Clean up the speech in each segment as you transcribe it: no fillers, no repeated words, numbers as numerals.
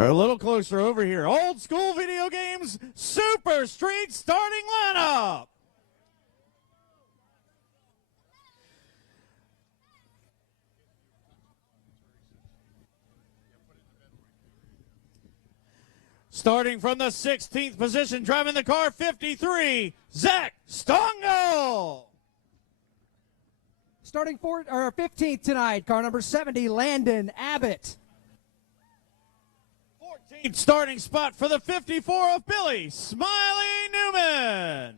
A little closer over here. Old School Video Games Super Street starting lineup. Starting from the 16th position, driving the car 53, Zach Stongel. Starting 15th tonight, car number 70, Landon Abbott. 14th starting spot for the 54 of Billy Smiley Newman.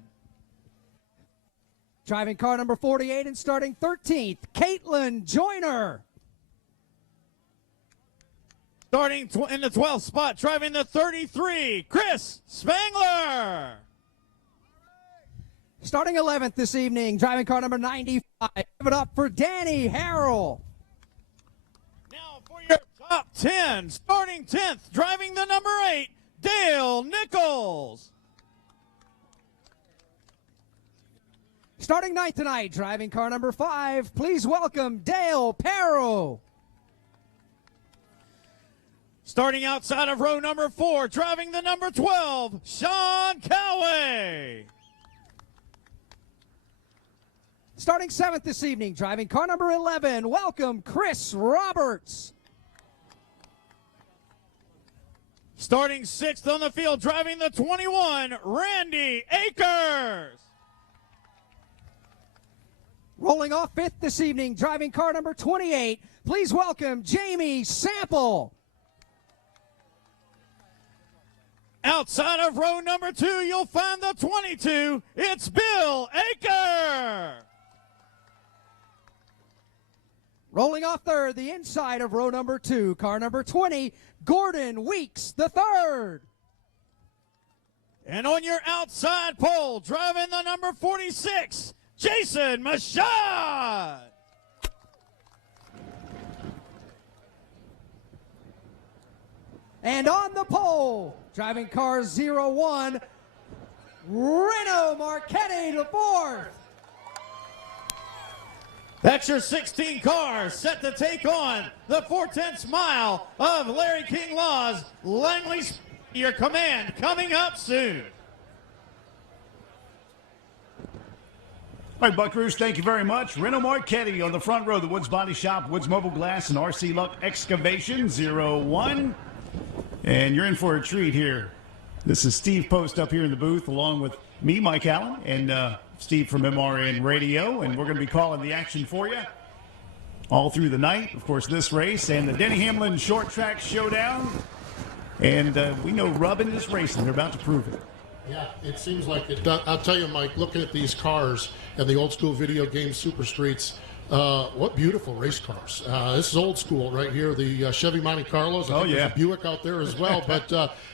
Driving car number 48 and starting 13th, Caitlin Joyner. Starting in the 12th spot, driving the 33, Chris Spangler. Starting 11th this evening, driving car number 95. Give it up for Denny Hamlin. Now for your top 10, starting 10th, driving the number 8, Dale Nichols. Starting 9th tonight, driving car number 5, please welcome Dale Perro. Starting outside of row number 4, driving the number 12, Sean Coway. Starting 7th this evening, driving car number 11, welcome Chris Roberts. Starting 6th on the field, driving the 21, Randy Akers. Rolling off 5th this evening, driving car number 28, please welcome Jamie Sample. Outside of row number 2, you'll find the 22. It's Bill Aker. Rolling off 3rd, the inside of row number 2, car number 20, Gordon Weeks III. And on your outside pole, driving the number 46, Jason Mashad. And on the pole, driving car 01, Reno Marchetti the 4th. That's your 16 cars set to take on the 4/10 mile of Larry King Law's Langley. Your command coming up soon. All right, Buckaroos, thank you very much. Reno Marchetti on the front row, the Woods Body Shop, Woods Mobile Glass, and RC Luck Excavation 01. And you're in for a treat here. This is Steve Post up here in the booth, along with me, Mike Allen, and Steve from MRN Radio. And we're going to be calling the action for you all through the night. Of course, this race and the Denny Hamlin Short Track Showdown. And we know Rubbin is racing. They're about to prove it. Yeah, it seems like it does. I'll tell you, Mike, looking at these cars and the Old School Video Game Super Streets, what beautiful race cars. This is old school right here, the Chevy Monte Carlos. I think there's a Buick out there as well, but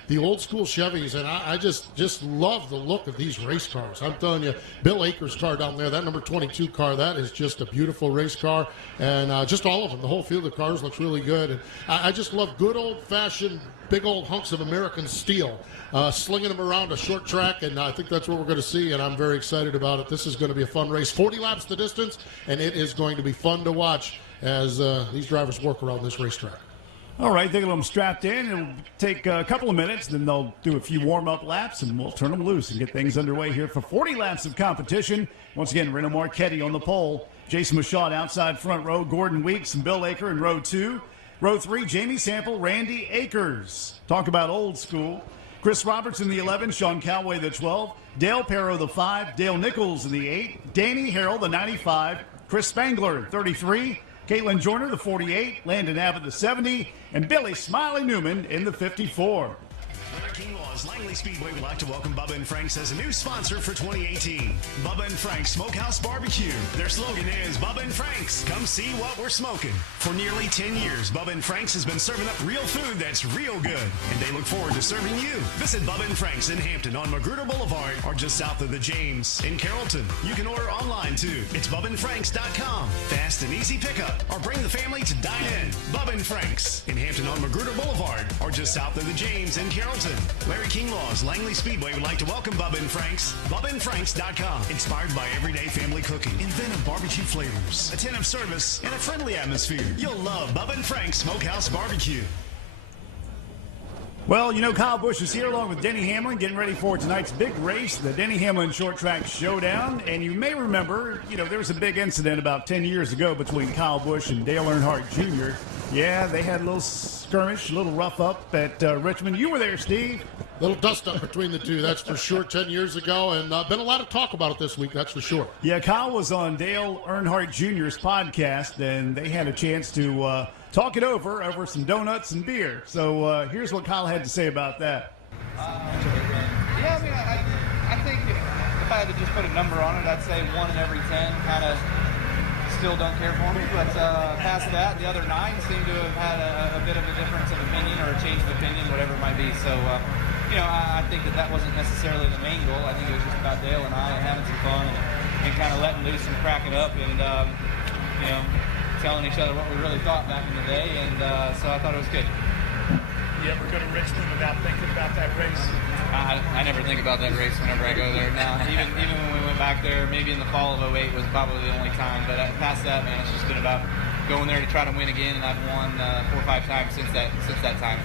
the old school Chevys, and I just love the look of these race cars. I'm telling you, Bill Akers' car down there, that number 22 car, that is just a beautiful race car, and just all of them. The whole field of cars looks really good, and I just love good old-fashioned big old hunks of American steel, slinging them around a short track, and I think that's what we're going to see, and I'm very excited about it. This is going to be a fun race. 40 laps the distance, and it is going to be fun to watch as these drivers work around this racetrack. All right, they get them strapped in. It'll take a couple of minutes, then they'll do a few warm-up laps, and we'll turn them loose and get things underway here for 40 laps of competition. Once again, Reno Marchetti on the pole, Jason Mashad outside front row, Gordon Weeks and Bill Aker in row 2. Row 3, Jamie Sample, Randy Akers. Talk about old school. Chris Roberts in the 11, Sean Coway the 12, Dale Perro the 5, Dale Nichols in the 8, Danny Harrell the 95, Chris Spangler 33, Caitlin Joyner the 48, Landon Abbott the 70, and Billy Smiley Newman in the 54. King Law's Langley Speedway would like to welcome Bubba and Frank's as a new sponsor for 2018. Bubba and Frank's Smokehouse Barbecue. Their slogan is Bubba and Frank's, come see what we're smoking. For nearly 10 years, Bubba and Frank's has been serving up real food that's real good, and they look forward to serving you. Visit Bubba and Frank's in Hampton on Magruder Boulevard or just south of the James in Carrollton. You can order online too. It's BubbaandFranks.com. Fast and easy pickup, or bring the family to dine in. Bubba and Frank's in Hampton on Magruder Boulevard or just south of the James in Carrollton. Larry King Law's Langley Speedway would like to welcome Bubba and Frank's. BubbaandFranks.com. Inspired by everyday family cooking, inventive barbecue flavors, attentive service, and a friendly atmosphere. You'll love Bubba and Frank's Smokehouse Barbecue. Well, you know, Kyle Busch is here along with Denny Hamlin getting ready for tonight's big race, the Denny Hamlin Short Track Showdown. And you may remember, you know, there was a big incident about 10 years ago between Kyle Busch and Dale Earnhardt Jr. Yeah, they had a little skirmish, a little rough up at Richmond. You were there, Steve. Little dust up between the two, that's for sure, 10 years ago. And been a lot of talk about it this week, that's for sure. Yeah, Kyle was on Dale Earnhardt Jr.'s podcast, and they had a chance to talk it over some donuts and beer. So here's what Kyle had to say about that. Yeah, I mean, I think if I had to just put a number on it, I'd say 1 in every 10 kind of still don't care for me. But past that, the other 9 seem to have had a bit of a difference of opinion or a change of opinion, whatever it might be. So, you know, I think that wasn't necessarily the main goal. I think it was just about Dale and I having some fun and kind of letting loose and cracking up and, you know, telling each other what we really thought back in the day. And so I thought it was good. You ever go to Richmond without thinking about that race? I never think about that race whenever I go there. No, even when we went back there, maybe in the fall of '08 was probably the only time. But past that, man, it's just been about going there to try to win again, and I've won 4 or 5 times since that time.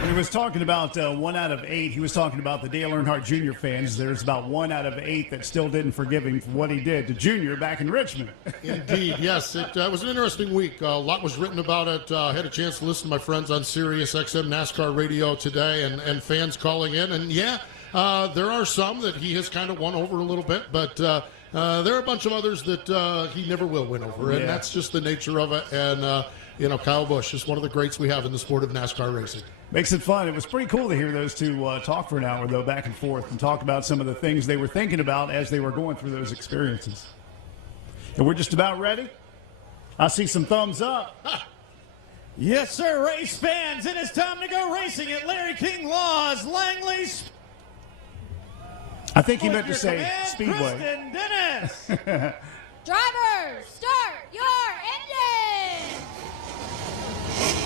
When he was talking about 1 out of 8, he was talking about the Dale Earnhardt Jr. fans. There's about 1 out of 8 that still didn't forgive him for what he did to Junior back in Richmond. Indeed, yes. It was an interesting week. A lot was written about it. I had a chance to listen to my friends on Sirius XM NASCAR radio today and fans calling in. And, yeah, there are some that he has kind of won over a little bit, but there are a bunch of others that he never will win over, and that's just the nature of it. And, you know, Kyle Busch is one of the greats we have in the sport of NASCAR racing. Makes it fun. It was pretty cool to hear those two talk for an hour, though, back and forth, and talk about some of the things they were thinking about as they were going through those experiences. And we're just about ready. I see some thumbs up. Yes, sir, race fans. It is time to go racing at Larry King Law's Langley. I think he meant to say Speedway. Kristen Dennis. Drivers, start your engine!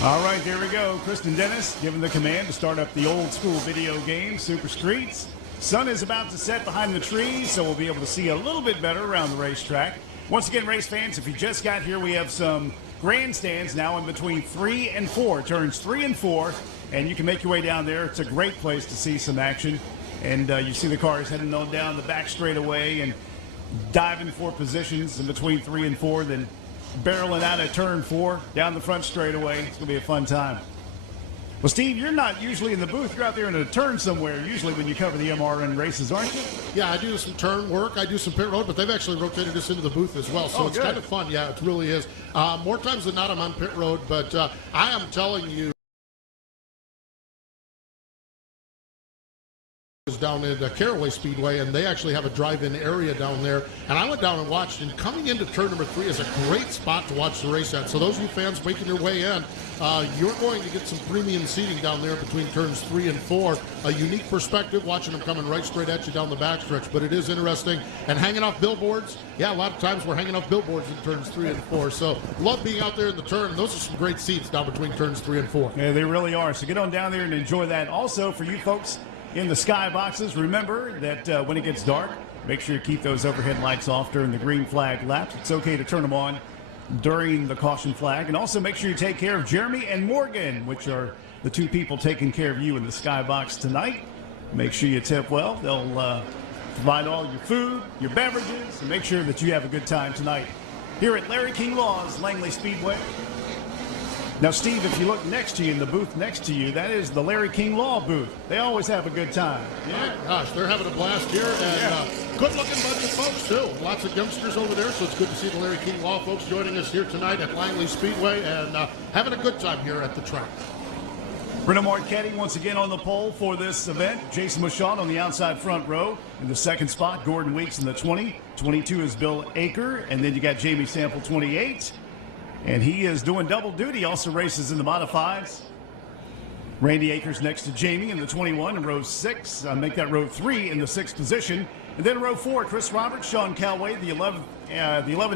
All right, there we go. Kristen Dennis giving the command to start up the old school video game, Super Streets. Sun is about to set behind the trees, so we'll be able to see a little bit better around the racetrack. Once again, race fans, if you just got here, we have some grandstands now in between 3 and 4, turns 3 and 4, and you can make your way down there. It's a great place to see some action. And you see the cars heading on down the back straightaway and diving for positions in between 3 and 4, then barreling out of turn 4 down the front straightaway. It's going to be a fun time. Well, Steve, you're not usually in the booth. You're out there in a turn somewhere usually when you cover the MRN races, aren't you? Yeah, I do some turn work. I do some pit road, but they've actually rotated us into the booth as well. So it's good. kind of fun. Yeah, it really is. More times than not, I'm on pit road, but I am telling you, down in Caraway Speedway, and they actually have a drive-in area down there, and I went down and watched, and coming into turn number 3 is a great spot to watch the race at. So those of you fans making your way in, you're going to get some premium seating down there between turns 3 and 4. A unique perspective watching them coming right straight at you down the backstretch, but it is interesting. And hanging off billboards, yeah, a lot of times we're hanging off billboards in turns 3 and 4. So love being out there in the turn. Those are some great seats down between turns 3 and 4. Yeah, they really are. So get on down there and enjoy that. Also, for you folks in the sky boxes, remember that when it gets dark, make sure you keep those overhead lights off during the green flag laps. It's okay to turn them on during the caution flag. And also make sure you take care of Jeremy and Morgan, which are the 2 people taking care of you in the sky box tonight. Make sure you tip well. They'll provide all your food, your beverages, and make sure that you have a good time tonight here at Larry King Law's Langley Speedway. Now, Steve, if you look next to you in the booth next to you, that is the Larry King Law booth. They always have a good time. Yeah, gosh, they're having a blast here, and good-looking bunch of folks, too. Lots of youngsters over there, so it's good to see the Larry King Law folks joining us here tonight at Langley Speedway and having a good time here at the track. Bruno Marchetti once again on the pole for this event. Jason Mouchon on the outside front row. In the second spot, Gordon Weeks in the 20. 22 is Bill Aker, and then you got Jamie Sample, 28. And he is doing double duty, also races in the modifieds. Randy Akers next to Jamie in the 21 in row 6. Make that row 3 in the 6th position. And then row 4, Chris Roberts, Sean Calway, the 11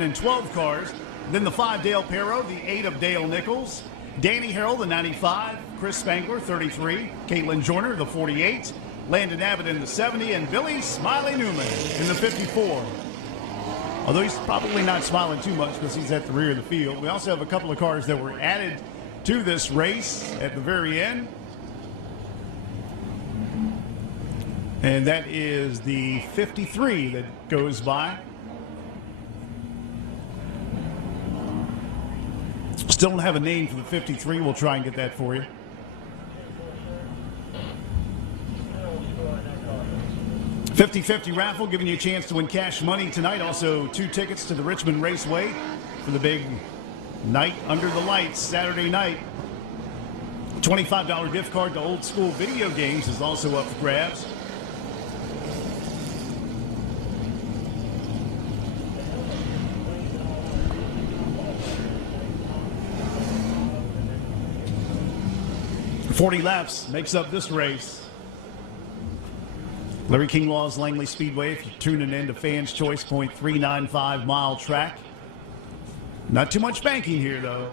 and 12 cars. And then the 5, Dale Perro, the 8 of Dale Nichols. Danny Harrell, the 95. Chris Spangler, 33. Caitlin Joyner, the 48. Landon Abbott in the 70. And Billy Smiley Newman in the 54. Although he's probably not smiling too much because he's at the rear of the field. We also have a couple of cars that were added to this race at the very end. And that is the 53 that goes by. Still don't have a name for the 53. We'll try and get that for you. $50-50 raffle, giving you a chance to win cash money tonight. Also, 2 tickets to the Richmond Raceway for the big night under the lights Saturday night. $25 gift card to Old Skool Video Games is also up for grabs. $40 laps makes up this race. Larry King Law's Langley Speedway, if you're tuning in to Fans Choice, 0.395 mile track. Not too much banking here, though.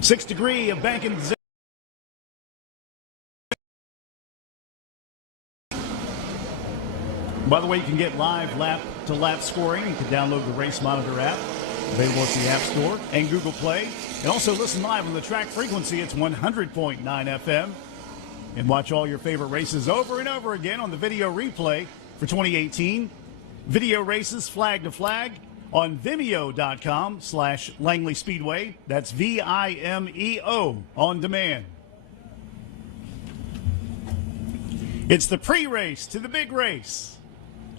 Sixth degree of banking. By the way, you can get live lap-to-lap scoring. You can download the Race Monitor app, available at the App Store and Google Play. And also listen live on the track frequency. It's 100.9 FM. And watch all your favorite races over and over again on the video replay for 2018. Video races flag to flag on Vimeo.com/Langley Speedway. That's VIMEO on demand. It's the pre-race to the big race.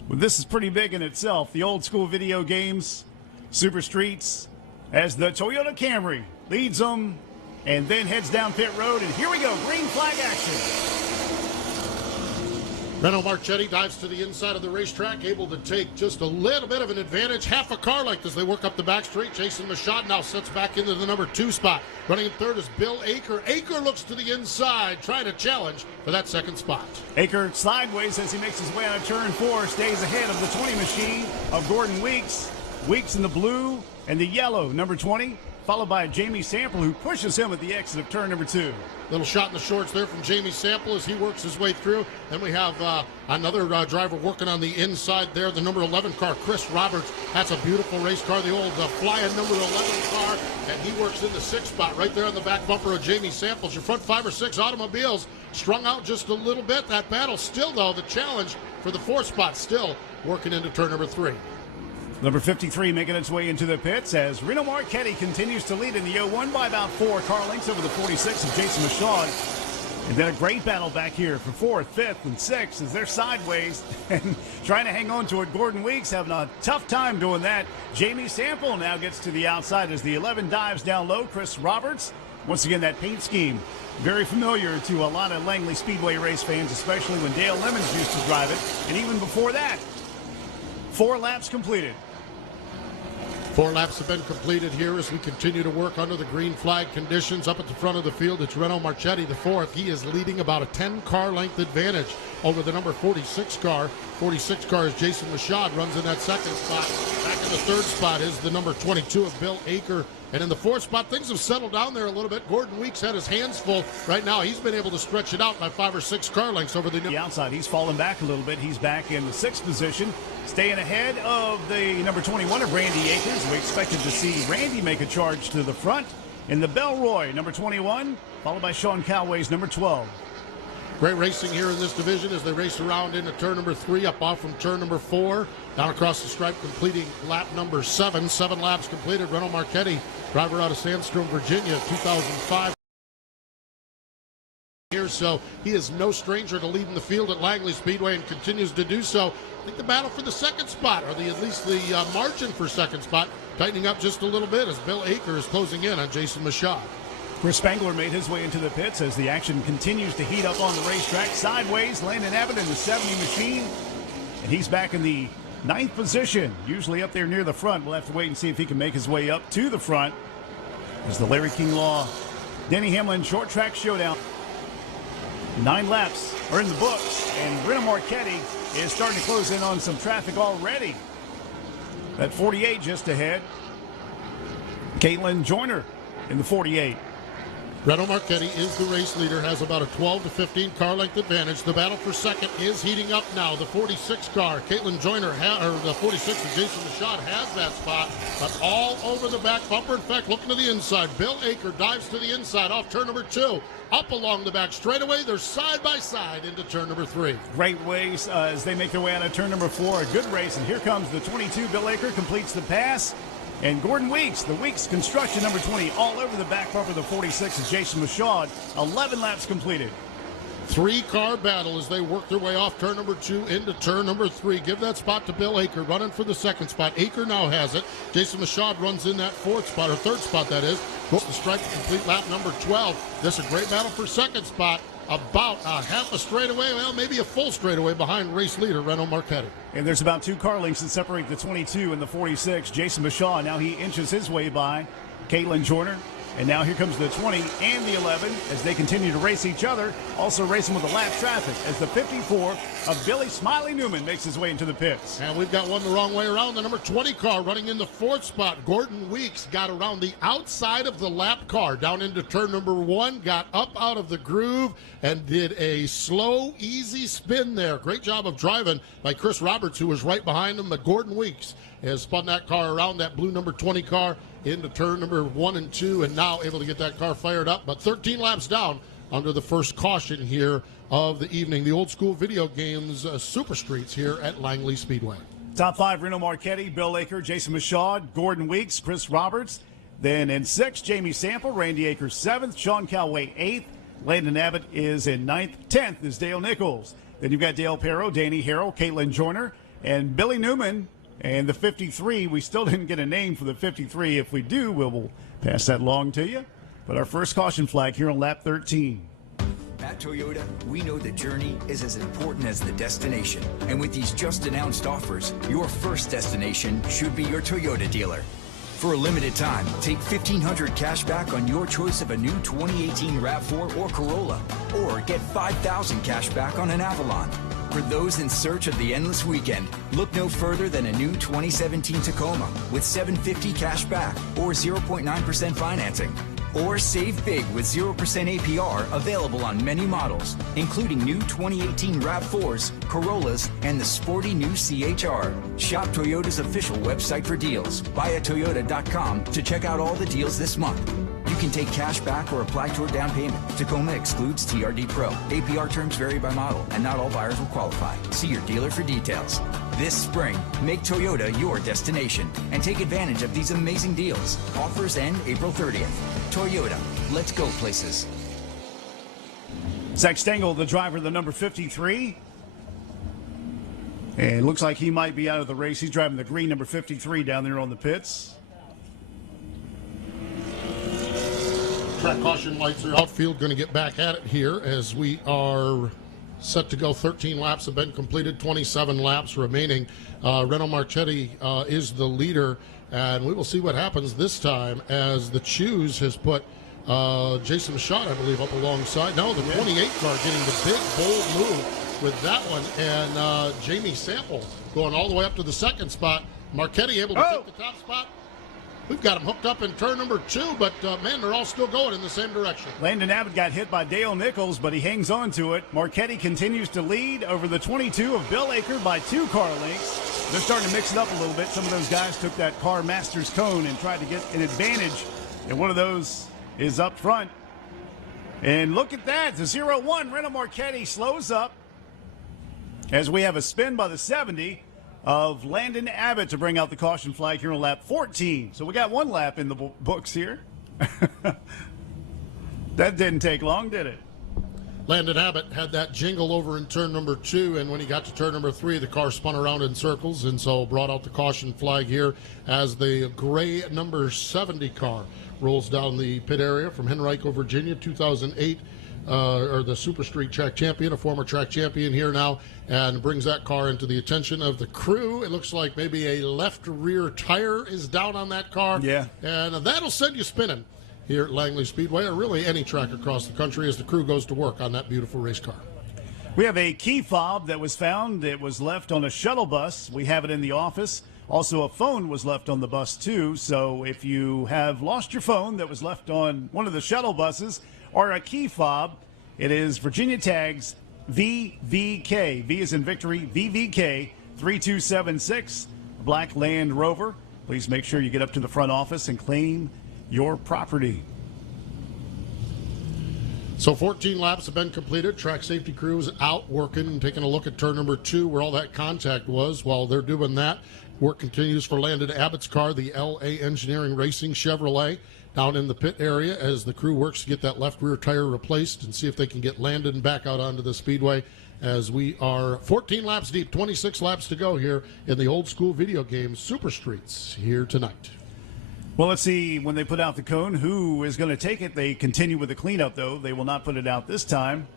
Well, this is pretty big in itself. The Old Skool Video Games Super Streets, as the Toyota Camry leads them and then heads down pit road. And here we go, green flag action. Reno Marchetti dives to the inside of the racetrack, able to take just a little bit of an advantage. Half a car length as they work up the back straight. Jason Michaud now sets back into the number 2 spot. Running in third is Bill Aker. Aker looks to the inside, trying to challenge for that second spot. Aker sideways as he makes his way out of turn 4, stays ahead of the 20 machine of Gordon Weeks. Weeks in the blue and the yellow, number 20, followed by Jamie Sample, who pushes him at the exit of turn number 2. Little shot in the shorts there from Jamie Sample as he works his way through. Then we have another driver working on the inside there, the number 11 car, Chris Roberts. That's a beautiful race car, the old flying number 11 car, and he works in the 6th spot right there on the back bumper of Jamie Samples. Your front 5 or 6 automobiles strung out just a little bit. That battle still, though, the challenge for the 4th spot still working into turn number 3. Number 53 making its way into the pits as Reno Marchetti continues to lead in the 01 by about 4 car lengths over the 46 of Jason Michaud. And then a great battle back here for 4th, 5th, and 6th as they're sideways and trying to hang on to it. Gordon Weeks having a tough time doing that. Jamie Sample now gets to the outside as the 11 dives down low. Chris Roberts, once again, that paint scheme, very familiar to a lot of Langley Speedway race fans, especially when Dale Lemons used to drive it. And even before that, 4 laps completed. 4 laps have been completed here as we continue to work under the green flag conditions. Up at the front of the field, it's Reno Marchetti, the 4th. He is leading about a 10-car length advantage over the number 46 car. 46 car is Jason Michaud, runs in that 2nd spot. Back in the 3rd spot is the number 22 of Bill Aker. And in the 4th spot, things have settled down there a little bit. Gordon Weeks had his hands full. Right now, he's been able to stretch it out by 5 or 6 car lengths over the outside. He's fallen back a little bit. He's back in the 6th position, staying ahead of the number 21 of Randy Akers. We expected to see Randy make a charge to the front in the Belroy, number 21, followed by Sean Calloway's number 12. Great racing here in this division as they race around into turn number 3, up off from turn number 4, down across the stripe, completing lap number 7. 7 laps completed. Reno Marchetti, driver out of Sandstrom, Virginia, 2005. Here, so he is no stranger to leading the field at Langley Speedway and continues to do so. I think the battle for the 2nd spot, or at least the margin for 2nd spot, tightening up just a little bit as Bill Aker is closing in on Jason Michaud. Chris Spangler made his way into the pits as the action continues to heat up on the racetrack. Sideways, Landon Abbott in the 70 machine, and he's back in the 9th position, usually up there near the front. We'll have to wait and see if he can make his way up to the front as the Larry King Law Denny Hamlin short track showdown. 9 laps are in the books, and Reno Marchetti is starting to close in on some traffic already. That 48 just ahead. Caitlin Joyner in the 48. Renault Marchetti is the race leader, has about a 12 to 15 car length advantage. The battle for second is heating up now. The 46 car, Caitlin Joyner, or the 46 of Jason Machad has that spot, but all over the back bumper. In fact, looking to the inside, Bill Aker dives to the inside off turn number 2. Up along the back straightaway, they're side by side into turn number 3. Great ways as they make their way out of turn number 4. A good race, and here comes the 22. Bill Aker completes the pass. And Gordon Weeks, the Weeks construction number 20, all over the back bumper of the 46 is Jason Machad. 11 laps completed. 3-car battle as they work their way off turn number 2 into turn number 3. Give that spot to Bill Aker, running for the second spot. Aker now has it. Jason Machad runs in that 4th spot, or 3rd spot that is. Goes the stripe to complete lap number 12. This is a great battle for second spot. About a half a straightaway, well, maybe a full straightaway behind race leader Renault Marchetti. And there's about 2 car lengths that separate the 22 and the 46. Jason Machad, now he inches his way by Caitlin Joyner. And now here comes the 20 and the 11 as they continue to race each other. Also racing with the lap traffic as the 54 of Billy Smiley Newman makes his way into the pits. And we've got one the wrong way around. The number 20 car running in the 4th spot. Gordon Weeks got around the outside of the lap car down into turn number 1, got up out of the groove and did a slow, easy spin there. Great job of driving by Chris Roberts, who was right behind him. But Gordon Weeks has spun that car around, that blue number 20 car, into turn number 1 and 2, and now able to get that car fired up. But 13 laps down under the first caution here of the evening. The Old School Video Games Super Streets here at Langley Speedway. Top 5, Renault Marchetti, Bill Aker, Jason Machad, Gordon Weeks, Chris Roberts. Then in 6, Jamie Sample, Randy Akers 7th, Sean Calway 8th, Landon Abbott is in 9th, 10th is Dale Nichols. Then you've got Dale Perro, Danny Harrell, Caitlin Joyner, and Billy Newman. And the 53, we still didn't get a name for the 53. If we do, we'll pass that along to you. But our first caution flag here on lap 13. At Toyota, we know the journey is as important as the destination. And with these just announced offers, your first destination should be your Toyota dealer. For a limited time, take $1,500 cash back on your choice of a new 2018 RAV4 or Corolla, or get $5,000 cash back on an Avalon. For those in search of the endless weekend, look no further than a new 2017 Tacoma with $750 cash back or 0.9% financing. Or save big with 0% APR available on many models, including new 2018 RAV4s, Corollas, and the sporty new CHR. Shop Toyota's official website for deals, buyatoyota.com, to check out all the deals this month. You can take cash back or apply toward down payment. Tacoma excludes TRD Pro. APR terms vary by model, and not all buyers will qualify. See your dealer for details. This spring, make Toyota your destination and take advantage of these amazing deals. Offers end April 30th. Toyota, let's go places. Zach Stengel, the driver, the number 53. And it looks like he might be out of the race. He's driving the green number 53 down there on the pits. Track caution lights are outfield. Going to get back at it here as we are set to go. 13 laps have been completed, 27 laps remaining. Renault Marchetti is the leader, and we will see what happens this time as the Choose has put Jason Machad, I believe, up alongside. No, the 28 car getting the big, bold move with that one, and Jamie Sample going all the way up to the second spot. Marchetti able to take the top spot. We've got him hooked up in turn number 2, but, man, they're all still going in the same direction. Landon Abbott got hit by Dale Nichols, but he hangs on to it. Marchetti continues to lead over the 22 of Bill Aker by 2 car lengths. They're starting to mix it up a little bit. Some of those guys took that car master's cone and tried to get an advantage, and one of those is up front. And look at that. The 0-1, Renault Marchetti slows up as we have a spin by the 70 of Landon Abbott to bring out the caution flag here on lap 14. So we got 1 lap in the books here. That didn't take long, did it? Landon Abbott had that jingle over in turn number 2, and when he got to turn number 3, the car spun around in circles, and so brought out the caution flag here as the gray number 70 car rolls down the pit area from Henrico, Virginia, 2008. Or the Super Street track champion, a former track champion here now, and brings that car into the attention of the crew. It looks like maybe a left rear tire is down on that car. Yeah. And that'll send you spinning here at Langley Speedway, or really any track across the country, as the crew goes to work on that beautiful race car. We have a key fob that was found. It was left on a shuttle bus. We have it in the office. Also, a phone was left on the bus, too. So if you have lost your phone that was left on one of the shuttle buses or a key fob, it is Virginia Tags VVK. V is in victory, VVK 3276, Black Land Rover. Please make sure you get up to the front office and claim your property. So 14 laps have been completed. Track safety crews out working and taking a look at turn number 2 where all that contact was. While they're doing that, work continues for Landon Abbott's car, the LA Engineering Racing Chevrolet, down in the pit area as the crew works to get that left rear tire replaced and see if they can get Landon back out onto the speedway, as we are 14 laps deep, 26 laps to go here in the Old School video game Super Streets here tonight. Well, let's see when they put out the cone who is going to take it. They continue with the cleanup, though. They will not put it out this time.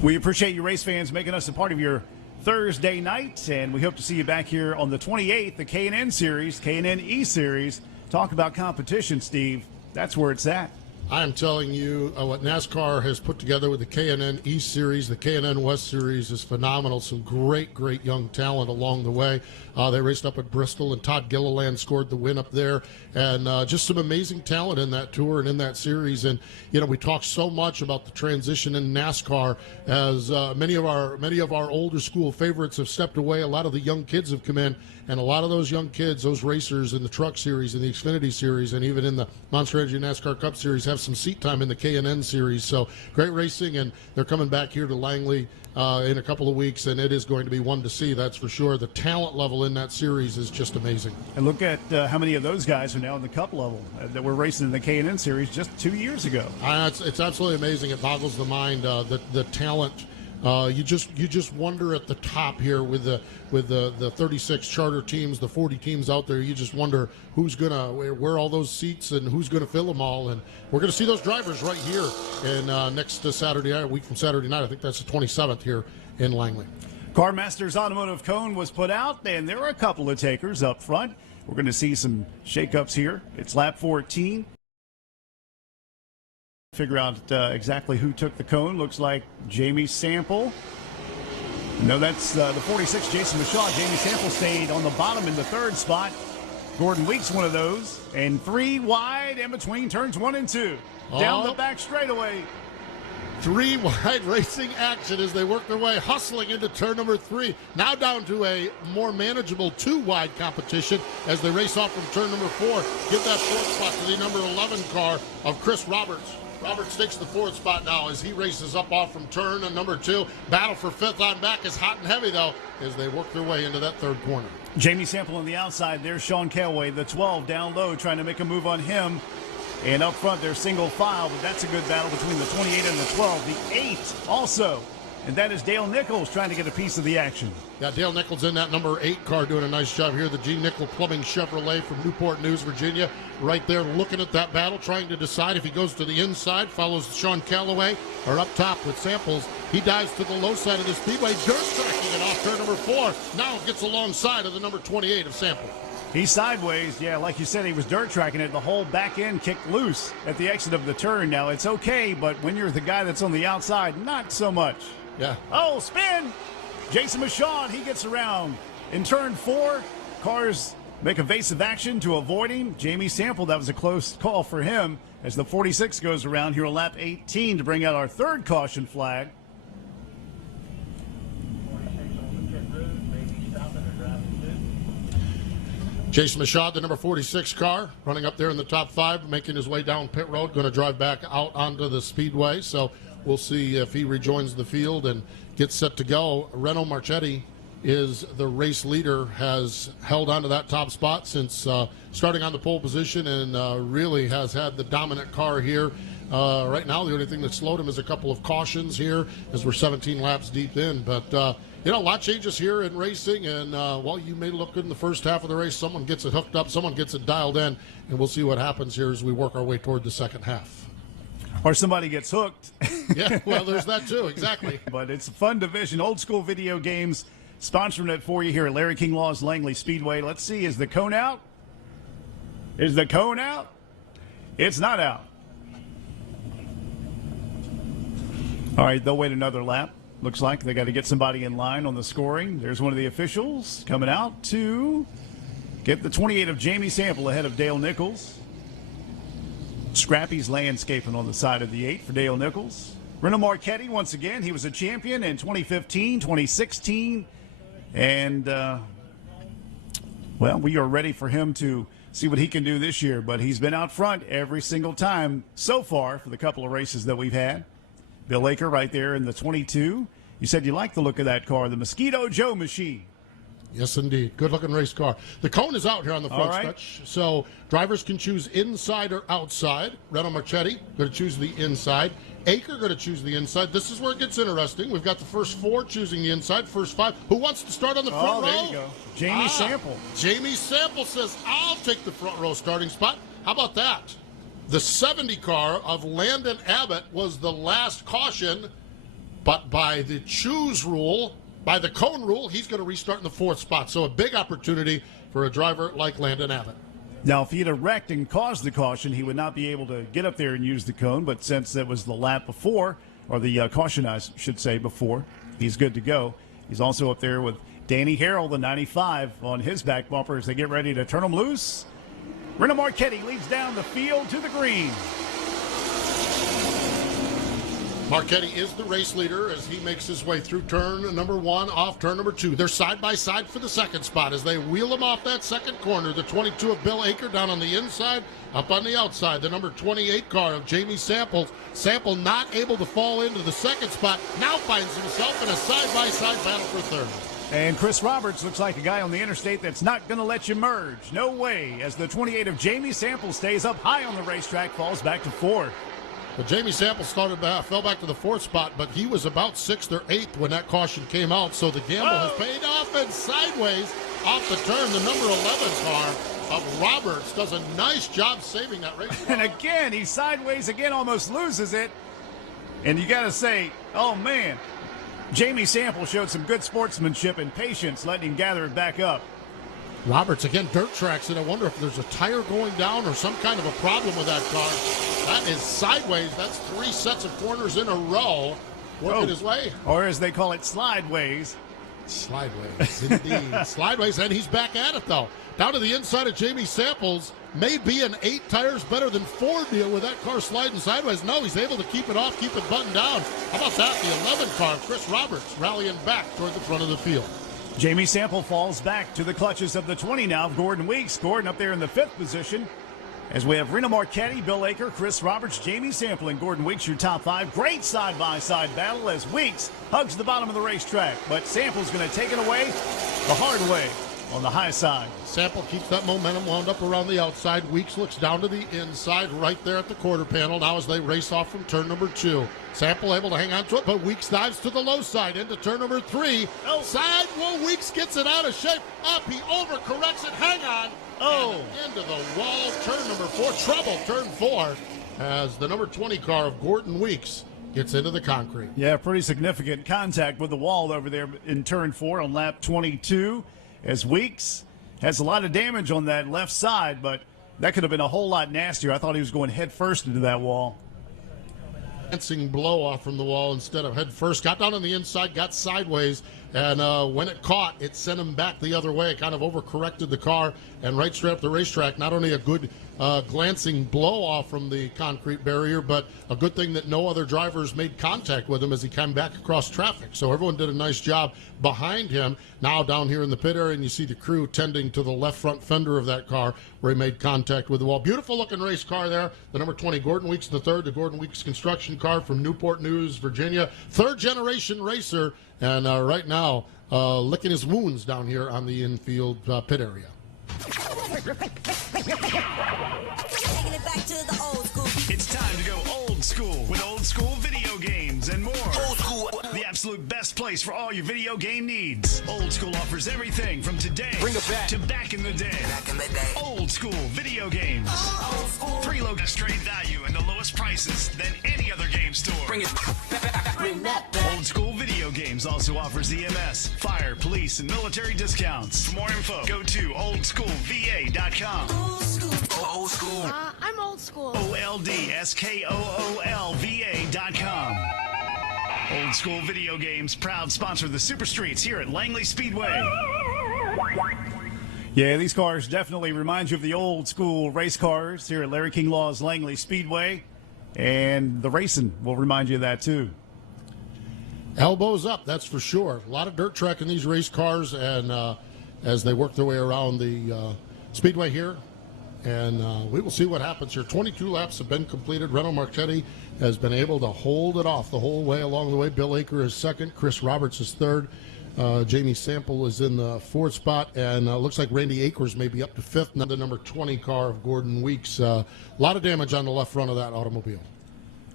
We appreciate you race fans making us a part of your Thursday night, and we hope to see you back here on the 28th, the K&N Series, K&N E-Series. Talk about competition, Steve. That's where it's at. I am telling you what NASCAR has put together with the K&N East Series, the K&N West Series is phenomenal. Some great, great young talent along the way. They raced up at Bristol, and Todd Gilliland scored the win up there. And just some amazing talent in that tour and in that series. And, you know, we talk so much about the transition in NASCAR as many of our older school favorites have stepped away. A lot of the young kids have come in. And a lot of those young kids, those racers in the Truck Series, in the Xfinity Series, and even in the Monster Energy NASCAR Cup Series have some seat time in the K&N Series. So great racing, and they're coming back here to Langley in a couple of weeks, and it is going to be one to see, that's for sure. The talent level in that series is just amazing. And look at how many of those guys are now in the Cup level that were racing in the K&N Series just 2 years ago. It's absolutely amazing. It boggles the mind, the talent. You just wonder at the top here with the 36 charter teams, the 40 teams out there. You just wonder who's gonna where all those seats and who's gonna fill them all. And we're gonna see those drivers right here in next Saturday night, a week from Saturday night. I think that's the 27th here in Langley. CarMaster's Automotive Cone was put out, and there are a couple of takers up front. We're going to see some shakeups here. It's lap 14. Figure out exactly who took the cone. Looks like Jamie Sample. No, that's the 46, Jason Mashaw. Jamie Sample stayed on the bottom in the third spot. Gordon Weeks, one of those. And 3 wide in between turns 1 and 2. Down the back straightaway. 3 wide racing action as they work their way, hustling into turn number 3. Now down to a more manageable 2 wide competition as they race off from turn number 4. Give that 4th spot to the number 11 car of Chris Roberts. Roberts takes the 4th spot now as he races up off from turn number 2. Battle for 5th on back is hot and heavy, though, as they work their way into that 3rd corner. Jamie Sample on the outside. There's Sean Calway, the 12 down low, trying to make a move on him. And up front, they're single file, but that's a good battle between the 28 and the 12. The 8 also. And that is Dale Nichols trying to get a piece of the action. Yeah, Dale Nichols in that number 8 car doing a nice job here. The G. Nickel Plumbing Chevrolet from Newport News, Virginia. Right there looking at that battle, trying to decide if he goes to the inside, follows Sean Calloway, or up top with Samples. He dives to the low side of the speedway, dirt tracking it off turn number 4. Now gets alongside of the number 28 of Samples. He's sideways. Yeah, like you said, he was dirt tracking it. The whole back end kicked loose at the exit of the turn. Now, it's okay, but when you're the guy that's on the outside, not so much. Yeah. Oh, spin! Jason Mashaw, he gets around. In turn 4, cars make evasive action to avoid him. Jamie Sample, that was a close call for him as the 46 goes around here on lap 18 to bring out our 3rd caution flag. Jason Mashaw, the number 46 car, running up there in the top 5, making his way down pit road, going to drive back out onto the speedway. So we'll see if he rejoins the field and gets set to go. Reno Marchetti is the race leader, has held on to that top spot since starting on the pole position, and really has had the dominant car here. Right now, the only thing that slowed him is a couple of cautions here as we're 17 laps deep in. But you know, a lot changes here in racing, and while you may look good in the first half of the race, someone gets it hooked up, someone gets it dialed in, and we'll see what happens here as we work our way toward the second half. Or somebody gets hooked. Yeah, well, there's that too, exactly. But it's a fun division. Old School Video Games sponsoring it for you here at Larry King Law's Langley Speedway. Let's see, is the cone out? Is the cone out? It's not out. All right, they'll wait another lap. Looks like they got to get somebody in line on the scoring. There's one of the officials coming out to get the 28 of Jamie Sample ahead of Dale Nichols. Scrappy's landscaping on the side of the 8 for Dale Nichols. Reno Marchetti, once again, he was a champion in 2015, 2016. And, well, we are ready for him to see what he can do this year. But he's been out front every single time so far for the couple of races that we've had. Bill Aker right there in the 22. You said you like the look of that car, the Mosquito Joe machine. Yes, indeed. Good-looking race car. The cone is out here on the front stretch, so drivers can choose inside or outside. Reno Marchetti going to choose the inside. Aker going to choose the inside. This is where it gets interesting. We've got the first 4 choosing the inside, first 5. Who wants to start on the front row? There you go. Jamie Sample. Jamie Sample says, I'll take the front row starting spot. How about that? The 70 car of Landon Abbott was the last caution, but by the choose rule, by the cone rule, he's going to restart in the 4th spot. So a big opportunity for a driver like Landon Abbott. Now, if he had wrecked and caused the caution, he would not be able to get up there and use the cone. But since it was the lap before, or the caution, I should say, before, he's good to go. He's also up there with Danny Harrell, the 95, on his back bumper as they get ready to turn him loose. Reno Marchetti leads down the field to the green. Marchetti is the race leader as he makes his way through turn number 1, off turn number 2. They're side by side for the 2nd spot as they wheel him off that 2nd corner. The 22 of Bill Aker down on the inside, up on the outside. The number 28 car of Jamie Sample. Sample not able to fall into the 2nd spot. Now finds himself in a side-by-side battle for 3rd. And Chris Roberts looks like a guy on the interstate that's not going to let you merge. No way, as the 28 of Jamie Sample stays up high on the racetrack, falls back to 4th. Well, Jamie Sample fell back to the 4th spot, but he was about 6th or 8th when that caution came out, so the gamble has paid off, and sideways off the turn, the number 11 car of Roberts does a nice job saving that race. And again, he sideways again, almost loses it. And you got to say, oh, man, Jamie Sample showed some good sportsmanship and patience, letting him gather it back up. Roberts, again, dirt tracks, and I wonder if there's a tire going down or some kind of a problem with that car. That is sideways. That's 3 sets of corners in a row working his way. Or as they call it, slideways. Slideways, indeed. Slideways, and he's back at it, though. Down to the inside of Jamie Samples. Maybe an 8 tires better than 4 deal with that car sliding sideways. No, he's able to keep it off, keep it buttoned down. How about that? The 11 car, Chris Roberts, rallying back toward the front of the field. Jamie Sample falls back to the clutches of the 20 now of Gordon Weeks. Gordon up there in the 5th position. As we have Reno Marchetti, Bill Aker, Chris Roberts, Jamie Sample, and Gordon Weeks, your top 5. Great side-by-side battle as Weeks hugs the bottom of the racetrack. But Sample's going to take it away the hard way on the high side. Sample keeps that momentum wound up around the outside. Weeks looks down to the inside right there at the quarter panel now as they race off from turn number 2. Sample able to hang on to it, but Weeks dives to the low side into turn number 3. Side, well, Weeks gets it out of shape. Up, he overcorrects it. Hang on. And into the wall. Turn number 4. Trouble, turn 4. As the number 20 car of Gordon Weeks gets into the concrete. Yeah, pretty significant contact with the wall over there in turn 4 on lap 22. As Weeks has a lot of damage on that left side, but that could have been a whole lot nastier. I thought he was going head first into that wall. Dancing blow off from the wall instead of head first. Got down on the inside, got sideways, and when it caught, it sent him back the other way. It kind of overcorrected the car and right straight up the racetrack. Not only a good glancing blow off from the concrete barrier, but a good thing that no other drivers made contact with him as he came back across traffic. So everyone did a nice job behind him. Now down here in the pit area, and you see the crew tending to the left front fender of that car where he made contact with the wall. Beautiful looking race car there. The number 20, Gordon Weeks III, the Gordon Weeks construction car from Newport News, Virginia. 3rd generation racer, and right now licking his wounds down here on the infield pit area. Taking it back to the old school. It's time to go old school with old school video games and more. Old school, the absolute best place for all your video game needs. Old School offers everything from today to back in the day. Old School video games. Old school. 3 lowest trade value and the lowest prices than any other game store. Bring it back. Bring that back. Old School video games also offers EMS, fire, police, and military discounts. For more info, go to oldschoolva.com. Old school. Old School. I'm old school. OLDSKOOLVA.com. Old School Video Games, proud sponsor of the Super Streets here at Langley Speedway. Yeah, these cars definitely remind you of the old school race cars here at Larry King Law's Langley Speedway. And the racing will remind you of that, too. Elbows up, that's for sure. A lot of dirt track in these race cars, and as they work their way around the Speedway here. And we will see what happens here. 22 laps have been completed. Reno Marchetti has been able to hold it off the whole way along the way. Bill Aker is second. Chris Roberts is third. Jamie Sample is in the fourth spot, and looks like Randy Akers may be up to fifth. Now the number 20 car of Gordon Weeks. A lot of damage on the left front of that automobile.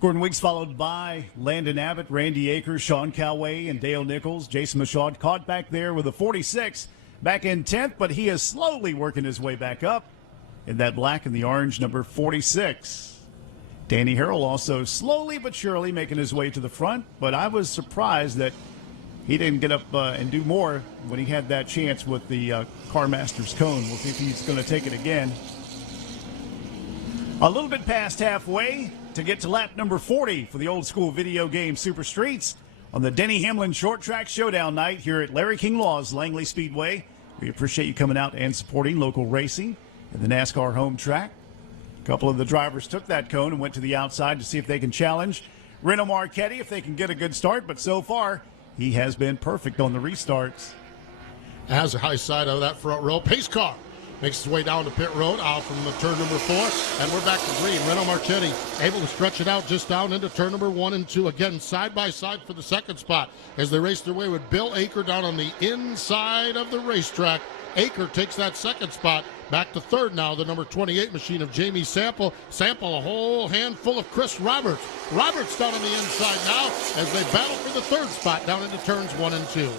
Gordon Weeks followed by Landon Abbott, Randy Akers, Sean Calway, and Dale Nichols. Jason Michaud caught back there with a 46, back in 10th, but he is slowly working his way back up in that black and the orange number 46. Danny Harrell also slowly but surely making his way to the front, but I was surprised that he didn't get up and do more when he had that chance with the Car Masters cone. We'll see if he's going to take it again. A little bit past halfway to get to lap number 40 for the Old School Video Game Super Streets on the Denny Hamlin Short Track Showdown night here at Larry King Law's Langley Speedway. We appreciate you coming out and supporting local racing at the NASCAR home track. A couple of the drivers took that cone and went to the outside to see if they can challenge Reno Marchetti if they can get a good start, but so far he has been perfect on the restarts. As a high side of that front row, pace car makes its way down to pit road, out from the turn number 4, and we're back to green. Reno Marchetti able to stretch it out just down into turn number 1 and 2. Again, side by side for the second spot as they race their way with Bill Aker down on the inside of the racetrack. Aker takes that second spot. Back to third now, the number 28 machine of Jamie Sample. Sample a whole handful of Chris Roberts. Roberts down on the inside now as they battle for the third spot down into turns 1 and 2.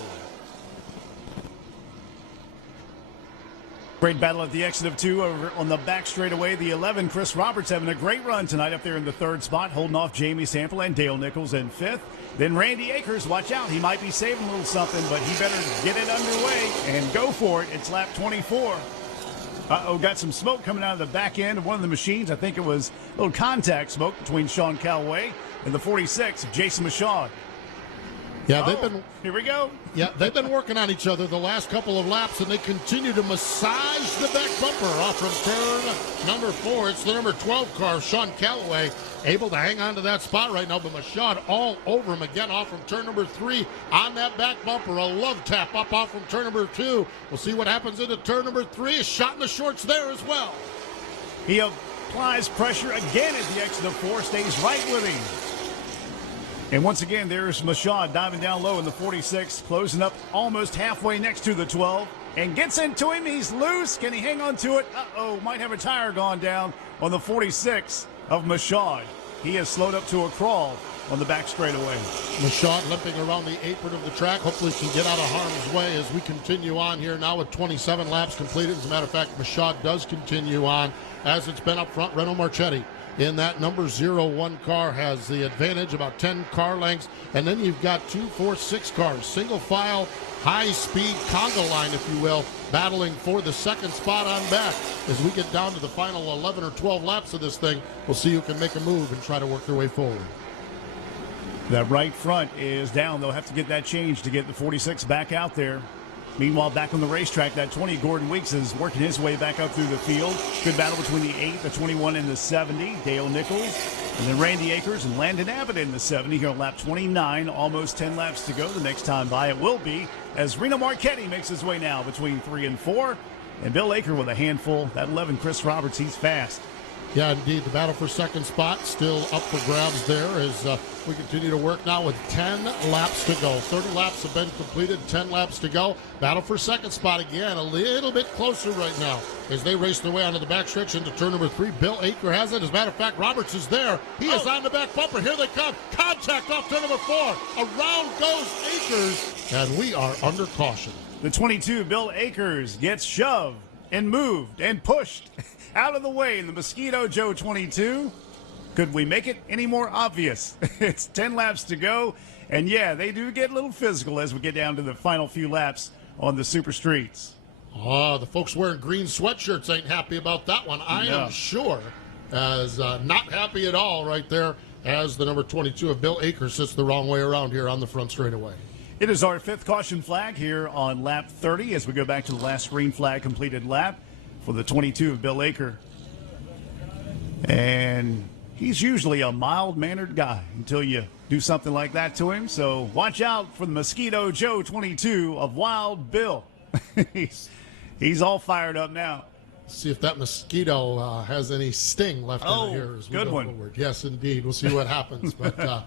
Great battle at the exit of 2 over on the back straightaway. The 11, Chris Roberts, having a great run tonight up there in the third spot, holding off Jamie Sample and Dale Nichols in 5th. Then Randy Akers, watch out, he might be saving a little something, but he better get it underway and go for it. It's lap 24. Got some smoke coming out of the back end of one of the machines. I think it was a little contact smoke between Sean Calway and the 46 of Jason Michaud. Yeah, here we go. Yeah, they've been working on each other the last couple of laps, and they continue to massage the back bumper off from turn number 4. It's the number 12 car, Sean Callaway, able to hang on to that spot right now, but Michaud all over him again off from turn number 3 on that back bumper. A love tap up off from turn number 2. We'll see what happens into turn number 3. A shot in the shorts there as well. He applies pressure again at the exit of 4, stays right with him. And once again, there's Michaud diving down low in the 46, closing up almost halfway next to the 12, and gets into him. He's loose. Can he hang on to it? Might have a tire gone down on the 46 of Michaud. He has slowed up to a crawl on the back straightaway. Michaud limping around the apron of the track. Hopefully he can get out of harm's way as we continue on here now with 27 laps completed. As a matter of fact, Michaud does continue on as it's been up front. Reno Marchetti in that number 01 car has the advantage, about 10 car lengths. And then you've got 2, 4, 6 cars, single file, high-speed Congo line, if you will, battling for the second spot on back. As we get down to the final 11 or 12 laps of this thing, we'll see who can make a move and try to work their way forward. That right front is down. They'll have to get that changed to get the 46 back out there. Meanwhile, back on the racetrack, that 20, Gordon Weeks, is working his way back up through the field. Good battle between the 8, the 21, and the 70. Dale Nichols, and then Randy Akers and Landon Abbott in the 70 here on lap 29. Almost 10 laps to go. The next time by it will be as Reno Marchetti makes his way now between 3 and 4. And Bill Aker with a handful. That 11, Chris Roberts, he's fast. Yeah, indeed. The battle for second spot still up for grabs there as we continue to work now with 10 laps to go. 30 laps have been completed, 10 laps to go. Battle for second spot again, a little bit closer right now as they race their way onto the backstretch into turn number 3. Bill Aker has it. As a matter of fact, Roberts is there. He is on the back bumper. Here they come. Contact off turn number 4. Around goes Akers, and we are under caution. The 22, Bill Akers, gets shoved and moved and pushed out of the way in the Mosquito Joe 22. Could we make it any more obvious? It's 10 laps to go. And yeah, they do get a little physical as we get down to the final few laps on the super streets. Oh, the folks wearing green sweatshirts ain't happy about that one. I am sure. As not happy at all right there as the number 22 of Bill Akers sits the wrong way around here on the front straightaway. It is our 5th caution flag here on lap 30 as we go back to the last green flag completed lap for the 22 of Bill Aker. And he's usually a mild-mannered guy until you do something like that to him. So watch out for the Mosquito Joe 22 of Wild Bill. he's all fired up now. See if that mosquito has any sting left in it here as we go forward. Yes, indeed. We'll see what happens. But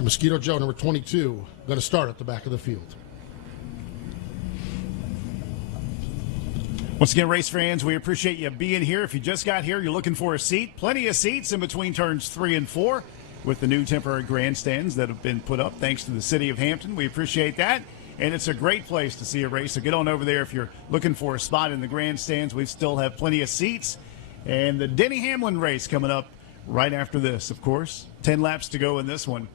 Mosquito Joe, number 22, going to start at the back of the field. Once again, race fans, we appreciate you being here. If you just got here, you're looking for a seat. Plenty of seats in between turns 3 and 4 with the new temporary grandstands that have been put up thanks to the city of Hampton. We appreciate that. And it's a great place to see a race. So get on over there if you're looking for a spot in the grandstands. We still have plenty of seats. And the Denny Hamlin race coming up right after this, of course. 10 laps to go in this one.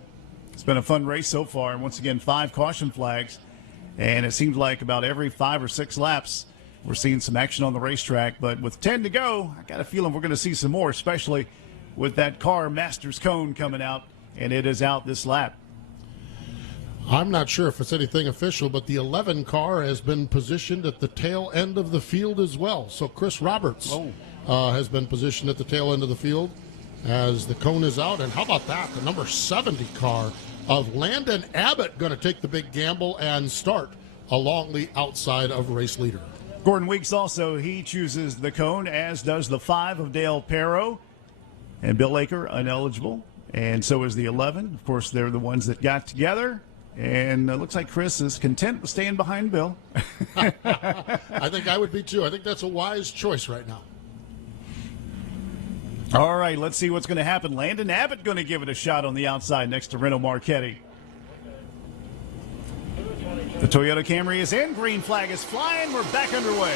It's been a fun race so far. And once again, 5 caution flags. And it seems like about every 5 or 6 laps, we're seeing some action on the racetrack. But with 10 to go, I got a feeling we're going to see some more, especially with that car Masters cone coming out. And it is out this lap. I'm not sure if it's anything official, but the 11 car has been positioned at the tail end of the field as well. So Chris Roberts has been positioned at the tail end of the field as the cone is out. And how about that? The number 70 car of Landon Abbott going to take the big gamble and start along the outside of race leader. Gordon Weeks also, he chooses the cone, as does the 5 of Dale Perro. And Bill Aker, ineligible. And so is the 11. Of course, they're the ones that got together. And it looks like Chris is content with staying behind Bill. I think I would be too. I think that's a wise choice right now. All right, let's see what's going to happen. Landon Abbott going to give it a shot on the outside next to Reno Marchetti. The Toyota Camry is in. Green flag is flying. We're back underway.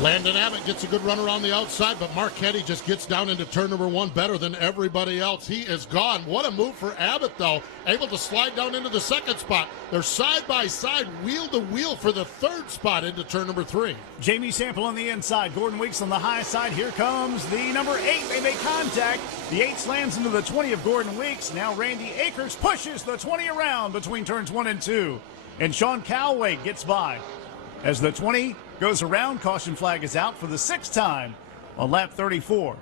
Landon Abbott gets a good run around the outside, but Marchetti just gets down into turn number 1 better than everybody else. He is gone. What a move for Abbott, though. Able to slide down into the 2nd spot. They're side by side, wheel to wheel for the 3rd spot into turn number 3. Jamie Sample on the inside. Gordon Weeks on the high side. Here comes the number 8. They make contact. The 8 slams into the 20 of Gordon Weeks. Now Randy Akers pushes the 20 around between turns 1 and 2. And Sean Calloway gets by. As the 20 goes around, caution flag is out for the 6th time on lap 34.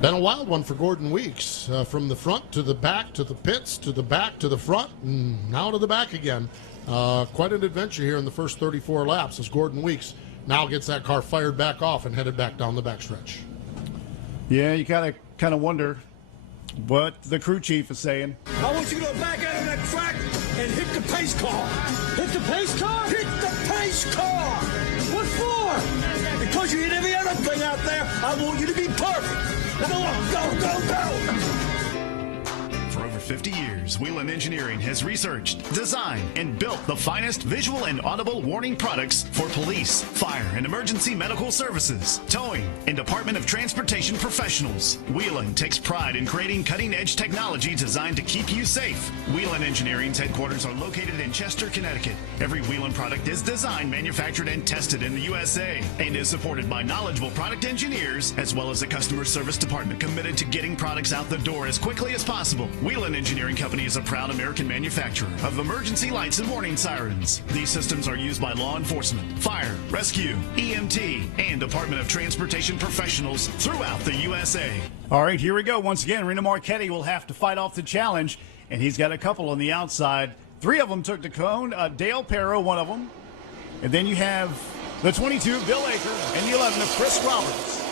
Been a wild one for Gordon Weeks. From the front to the back to the pits to the back to the front and now to the back again. Quite an adventure here in the first 34 laps as Gordon Weeks now gets that car fired back off and headed back down the backstretch. Yeah, you kind of wonder what the crew chief is saying. I want you to go back out on that track and hit the pace car. Hit the pace car? Hit the pace car! What for? Because you hit every other thing out there. I want you to be perfect. Come on, go, go, go! For over 50 years, Whelan Engineering has researched, designed, and built the finest visual and audible warning products for police, fire, and emergency medical services, towing, and Department of Transportation professionals. Whelan takes pride in creating cutting-edge technology designed to keep you safe. Whelan Engineering's headquarters are located in Chester, Connecticut. Every Whelan product is designed, manufactured, and tested in the USA, and is supported by knowledgeable product engineers, as well as a customer service department committed to getting products out the door as quickly as possible. Whelan Engineering Company is a proud American manufacturer of emergency lights and warning sirens. These systems are used by law enforcement, fire, rescue, EMT, and Department of Transportation professionals throughout the USA. All right, here we go. Once again, Reno Marchetti will have to fight off the challenge, and he's got a couple on the outside. 3 of them took the cone. Dale Perro, one of them. And then you have the 22, Bill Aker, and the 11 of Chris Roberts.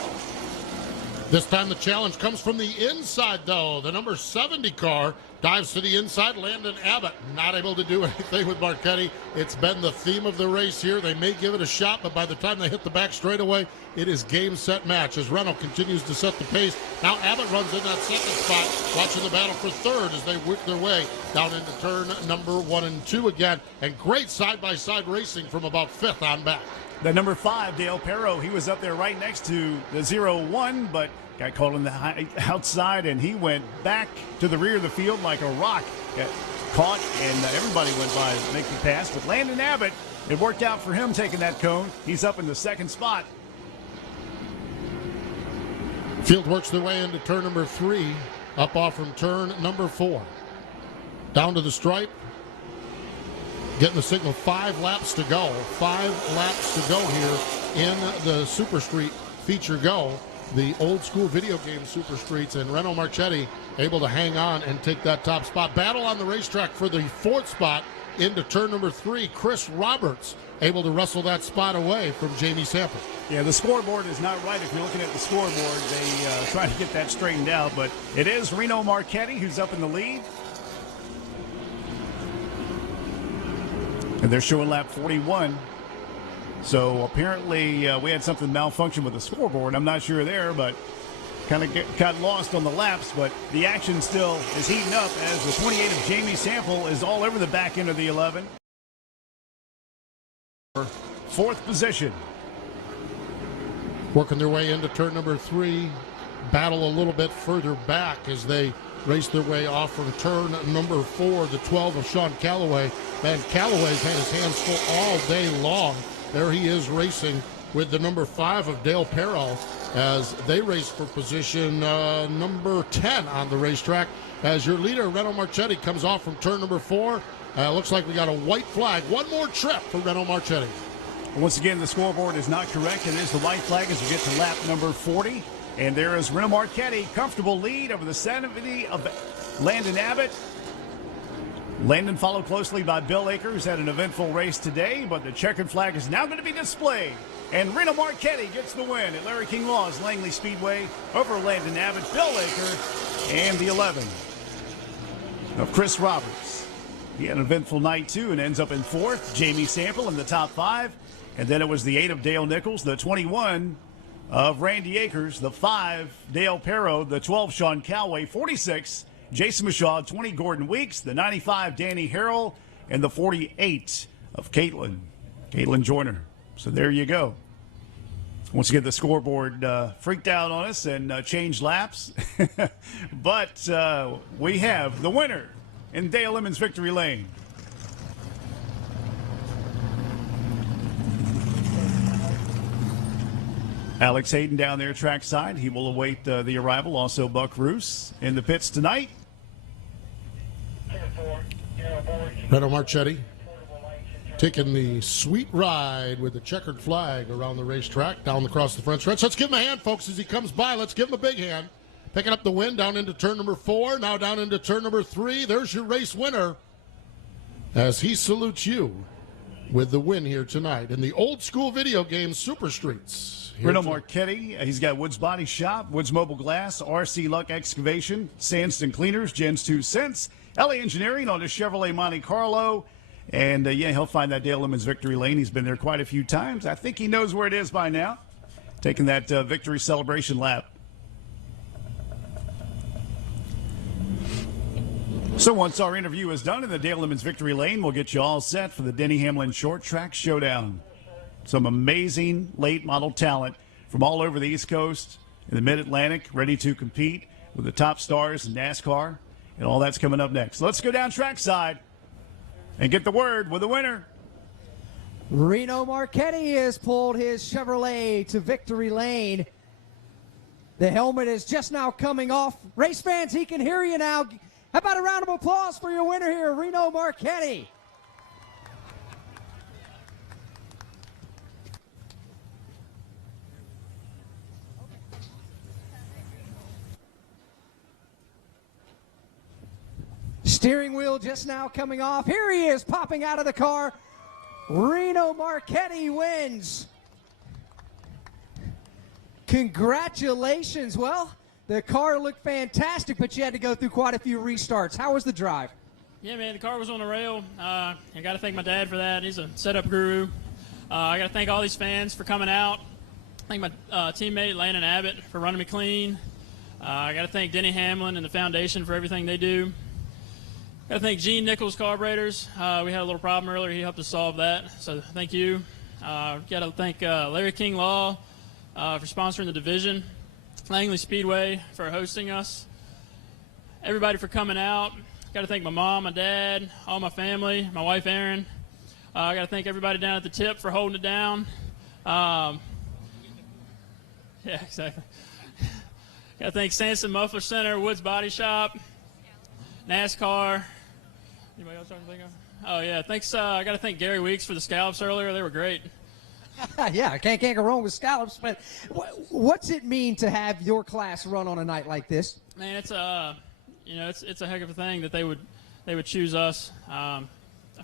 This time the challenge comes from the inside, though. The number 70 car dives to the inside. Landon Abbott not able to do anything with Marchetti. It's been the theme of the race here. They may give it a shot, but by the time they hit the back straightaway, it is game, set, match. As Renault continues to set the pace, now Abbott runs in that 2nd spot, watching the battle for 3rd as they work their way down into turn number 1 and 2 again. And great side-by-side racing from about 5th on back. The number 5, Dale Perro, he was up there right next to the 0-1, but got caught on the outside, and he went back to the rear of the field like a rock. Got caught, and everybody went by to make the pass. But Landon Abbott, it worked out for him taking that cone. He's up in the 2nd spot. Field works their way into turn number 3, up off from turn number 4. Down to the stripe, getting the signal, 5 laps to go. 5 laps to go here in the Super Street Feature Go, the old school video game Super Streets, and Reno Marchetti able to hang on and take that top spot. Battle on the racetrack for the 4th spot into turn number 3. Chris Roberts able to wrestle that spot away from Jamie Sample. Yeah, the scoreboard is not right. If you're looking at the scoreboard, they try to get that straightened out, but it is Reno Marchetti who's up in the lead. And they're showing lap 41. So apparently we had something malfunction with the scoreboard. I'm not sure there, but kind of got lost on the laps. But the action still is heating up as the 28 of Jamie Sample is all over the back end of the 11. 4th position. Working their way into turn number 3. Battle a little bit further back as they race their way off from turn number 4, the 12 of Sean Calloway. Man, Calloway's had his hands full all day long. There he is racing with the number 5 of Dale Perrell as they race for position number 10 on the racetrack. As your leader, Reno Marchetti, comes off from turn number 4. Looks like we got a white flag. One more trip for Reno Marchetti. Once again, the scoreboard is not correct. It is the white flag as we get to lap number 40. And there is Reno Marchetti, comfortable lead over the 70 of Landon Abbott. Landon followed closely by Bill Akers. Had an eventful race today, but the checkered flag is now going to be displayed. And Reno Marchetti gets the win at Larry King Law's Langley Speedway over Landon Abbott, Bill Aker, and the 11 of Chris Roberts. He had an eventful night, too, and ends up in 4th. Jamie Sample in the top 5. And then it was the 8 of Dale Nichols, the 21 of Randy Akers, the 5 Dale Perro, the 12 Sean Calloway, 46 Jason Mishaw, 20 Gordon Weeks, the 95 Danny Harrell, and the 48 of Caitlin Joyner. So there you go. Once again, the scoreboard freaked out on us and changed laps. But we have the winner in Dale Emmons Victory Lane. Alex Hayden down there trackside. He will await the arrival. Also Buck Roos in the pits tonight. Reno Marchetti taking the sweet ride with the checkered flag around the racetrack, down across the front stretch. Let's give him a hand, folks, as he comes by. Let's give him a big hand. Picking up the win down into turn number 4, now down into turn number 3. There's your race winner as he salutes you with the win here tonight in the old school video game Super Streets. Reno Marchetti, he's got Woods Body Shop, Woods Mobile Glass, RC Luck Excavation, Sandston Cleaners, Jen's 2 Cents, LA Engineering on his Chevrolet Monte Carlo. And, yeah, he'll find that Dale Emmons Victory Lane. He's been there quite a few times. I think he knows where it is by now. Taking that victory celebration lap. So once our interview is done in the Dale Emmons Victory Lane, we'll get you all set for the Denny Hamlin Short Track Showdown. Some amazing late model talent from all over the East Coast and the Mid-Atlantic ready to compete with the top stars in NASCAR, and all that's coming up next. Let's go down trackside and get the word with the winner. Reno Marchetti has pulled his Chevrolet to victory lane. The helmet is just now coming off. Race fans, he can hear you now. How about a round of applause for your winner here, Reno Marchetti? Steering wheel just now coming off. Here he is popping out of the car. Reno Marchetti wins. Congratulations. Well, the car looked fantastic, but you had to go through quite a few restarts. How was the drive? Yeah, man, the car was on the rail. I got to thank my dad for that. He's a setup guru. I got to thank all these fans for coming out. Thank my teammate Landon Abbott for running me clean. I got to thank Denny Hamlin and the foundation for everything they do. Got to thank Gene Nichols Carburetors. We had a little problem earlier. He helped us solve that, so thank you. Got to thank Larry King Law for sponsoring the division, Langley Speedway for hosting us, everybody for coming out. Got to thank my mom, my dad, all my family, my wife Erin. I got to thank everybody down at the tip for holding it down. Yeah, exactly. Got to thank Sanson Muffler Center, Woods Body Shop, NASCAR. Anybody else I can think of? Oh, yeah. Thanks. I got to thank Gary Weeks for the scallops earlier. They were great. Yeah, I can't go wrong with scallops. But what's it mean to have your class run on a night like this? Man, it's it's a heck of a thing that they would choose us. I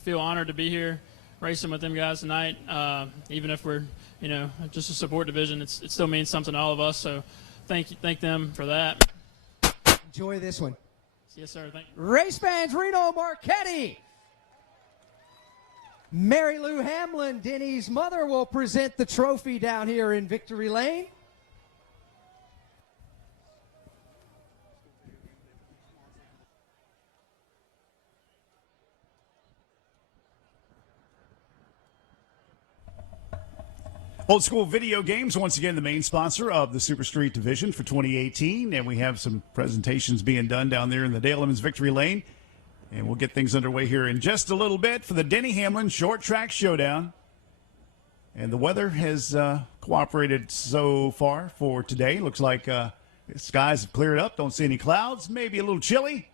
feel honored to be here racing with them guys tonight. Even if we're just a support division, it still means something to all of us. So thank them for that. Enjoy this one. Yes, sir. Thank you. Race fans, Reno Marchetti. Mary Lou Hamlin, Denny's mother, will present the trophy down here in Victory Lane. Old School Video Games, once again, the main sponsor of the Super Street Division for 2018. And we have some presentations being done down there in the Dale Emmons Victory Lane. And we'll get things underway here in just a little bit for the Denny Hamlin Short Track Showdown. And the weather has cooperated so far for today. Looks like the skies have cleared up. Don't see any clouds. Maybe a little chilly.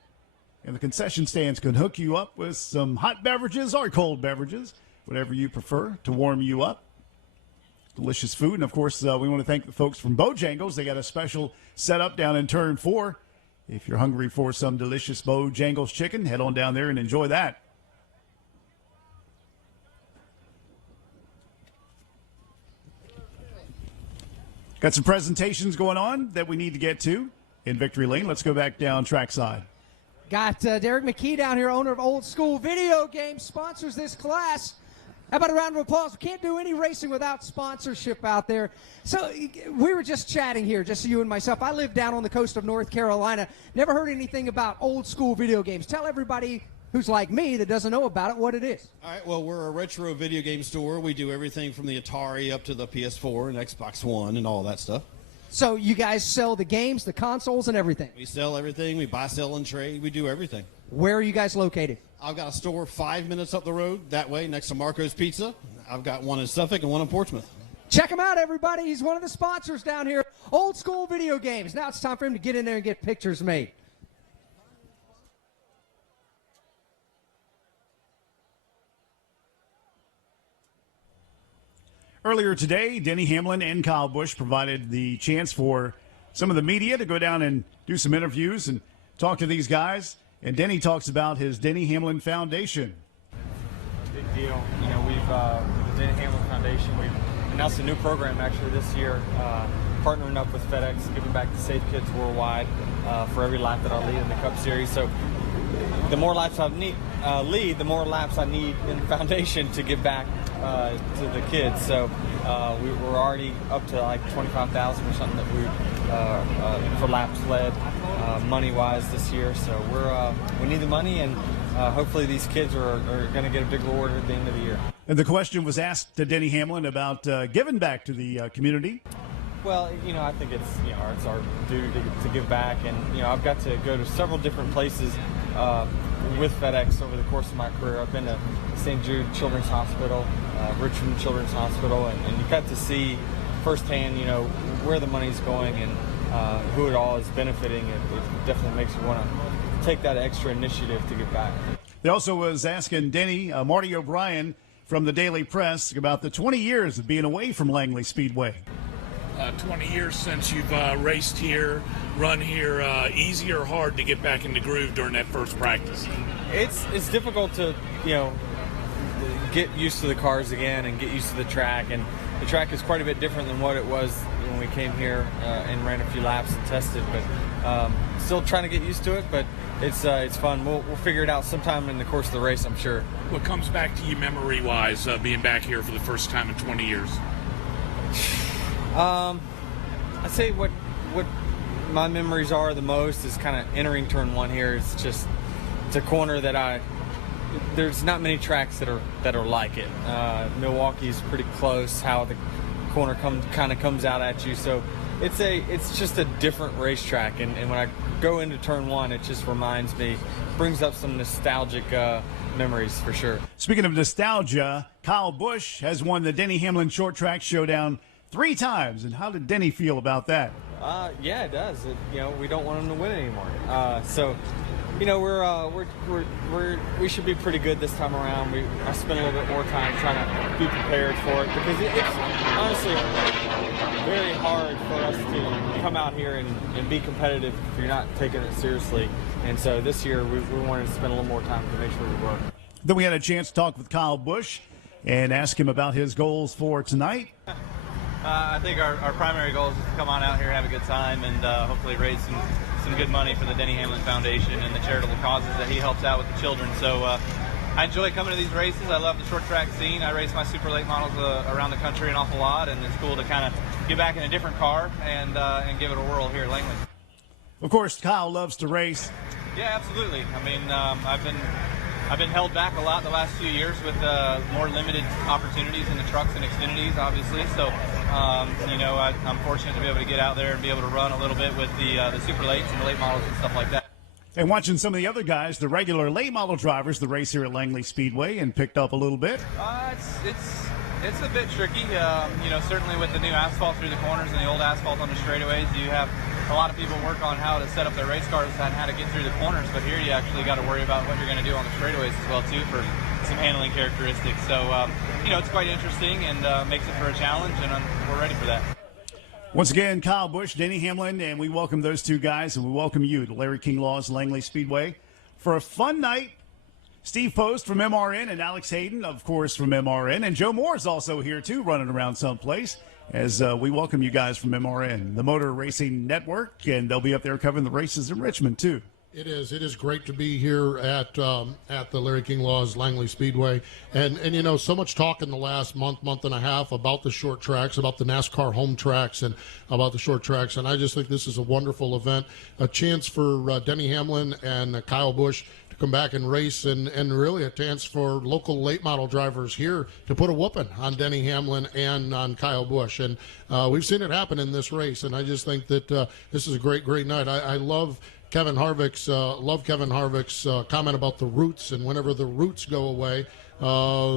And the concession stands can hook you up with some hot beverages or cold beverages, whatever you prefer to warm you up. Delicious food. And, of course, we want to thank the folks from Bojangles. They got a special setup down in Turn 4. If you're hungry for some delicious Bojangles chicken, head on down there and enjoy that. Got some presentations going on that we need to get to in Victory Lane. Let's go back down trackside. Got Derek McKee down here, owner of Old School Video Games, sponsors this class. How about a round of applause? We can't do any racing without sponsorship out there. So we were just chatting here, just you and myself. I live down on the coast of North Carolina. Never heard anything about Old School Video Games. Tell everybody who's like me that doesn't know about it what it is. All right, well, we're a retro video game store. We do everything from the Atari up to the PS4 and Xbox One and all that stuff. So you guys sell the games, the consoles, and everything? We sell everything. We buy, sell, and trade. We do everything. Where are you guys located? I've got a store 5 minutes up the road that way next to Marco's Pizza. I've got one in Suffolk and one in Portsmouth. Check him out, everybody. He's one of the sponsors down here, Old School Video Games. Now it's time for him to get in there and get pictures made. Earlier today, Denny Hamlin and Kyle Busch provided the chance for some of the media to go down and do some interviews and talk to these guys. And Denny talks about his Denny Hamlin Foundation. Big deal. We've the Denny Hamlin Foundation, we've announced a new program actually this year, partnering up with FedEx, giving back to Safe Kids Worldwide for every lap that I lead in the Cup Series. So the more laps I lead, the more laps I need in the foundation to give back to the kids. So we're already up to like 25,000 or something that we for laps led money-wise this year. So we need the money, and hopefully these kids are going to get a big reward at the end of the year. And the question was asked to Denny Hamlin about giving back to the community. Well, I think it's our duty to give back, and I've got to go to several different places with FedEx over the course of my career. I've been to St. Jude Children's Hospital, Richmond Children's Hospital, and you got to see firsthand, where the money's going and who it all is benefiting. It definitely makes you want to take that extra initiative to give back. They also was asking Denny, Marty O'Brien from the Daily Press, about the 20 years of being away from Langley Speedway. 20 years since you've raced here, run here, easy or hard to get back in the groove during that first practice? It's difficult to, get used to the cars again and get used to the track. And the track is quite a bit different than what it was when we came here and ran a few laps and tested. But still trying to get used to it, but it's fun. We'll figure it out sometime in the course of the race, I'm sure. What comes back to you memory-wise being back here for the first time in 20 years? I'd say what my memories are the most is kind of entering turn one here. It's a corner that there's not many tracks that are like it. Milwaukee's pretty close, how the corner comes out at you. So it's just a different racetrack. And when I go into turn one, it just brings up some nostalgic memories for sure. Speaking of nostalgia, Kyle Busch has won the Denny Hamlin Short Track Showdown 3 times. And how did Denny feel about that? Yeah, it does. We don't want them to win anymore. So, we should be pretty good this time around. I spent a little bit more time trying to be prepared for it because it's honestly very hard for us to come out here and be competitive if you're not taking it seriously. And so this year we wanted to spend a little more time to make sure we were. Then we had a chance to talk with Kyle Busch and ask him about his goals for tonight. I think our primary goal is to come on out here and have a good time and hopefully raise some good money for the Denny Hamlin Foundation and the charitable causes that he helps out with the children. So I enjoy coming to these races. I love the short track scene. I race my super late models around the country an awful lot, and it's cool to kind of get back in a different car and give it a whirl here at Langley. Of course, Kyle loves to race. Yeah, absolutely. I mean, I've been held back a lot the last few years with more limited opportunities in the trucks and Xfinities, obviously. So, I'm fortunate to be able to get out there and be able to run a little bit with the super lates and the late models and stuff like that. And watching some of the other guys, the regular late model drivers, the race here at Langley Speedway, and picked up a little bit. It's a bit tricky. Certainly with the new asphalt through the corners and the old asphalt on the straightaways, you have a lot of people work on how to set up their race cars and how to get through the corners. But here you actually got to worry about what you're going to do on the straightaways as well too for some handling characteristics. So it's quite interesting and makes it for a challenge, and we're ready for that. Once again, Kyle Busch, Denny Hamlin, and we welcome those two guys, and we welcome you to Larry King Law's Langley Speedway for a fun night. Steve Post from MRN and Alex Hayden, of course, from MRN. And Joe Moore is also here, too, running around someplace as we welcome you guys from MRN, the Motor Racing Network, and they'll be up there covering the races in Richmond, too. It is great to be here at the Larry King Law's Langley Speedway, and so much talk in the last month and a half about the short tracks, about the NASCAR home tracks, and about the short tracks, and I just think this is a wonderful event, a chance for Denny Hamlin and Kyle Busch to come back and race, and really a chance for local late model drivers here to put a whooping on Denny Hamlin and on Kyle Busch, and we've seen it happen in this race, and I just think that this is a great night. I love Kevin Harvick's comment about the roots, and whenever the roots go away,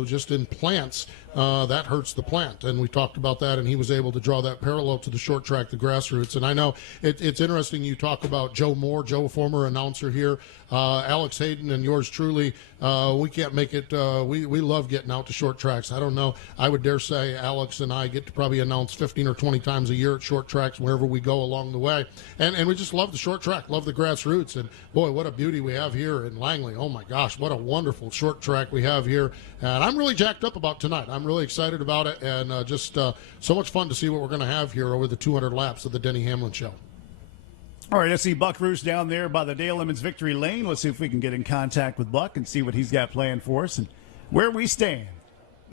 just in plants, that hurts the plant. And we talked about that, and he was able to draw that parallel to the short track, the grassroots. And I know it's interesting you talk about Joe Moore, Joe, former announcer here, Alex Hayden, and yours truly. We can't make it. We love getting out to short tracks. I don't know. I would dare say Alex and I get to probably announce 15 or 20 times a year at short tracks wherever we go along the way. And we just love the short track, love the grassroots. And, boy, what a beauty we have here in Langley. Oh, my gosh, what a wonderful short track we have here. And I'm really jacked up about tonight. I'm really excited about it, and just so much fun to see what we're going to have here over the 200 laps of the Denny Hamlin Show. All right, let's see Buck Roos down there by the Dale Emmons Victory Lane. Let's see if we can get in contact with Buck and see what he's got planned for us and where we stand.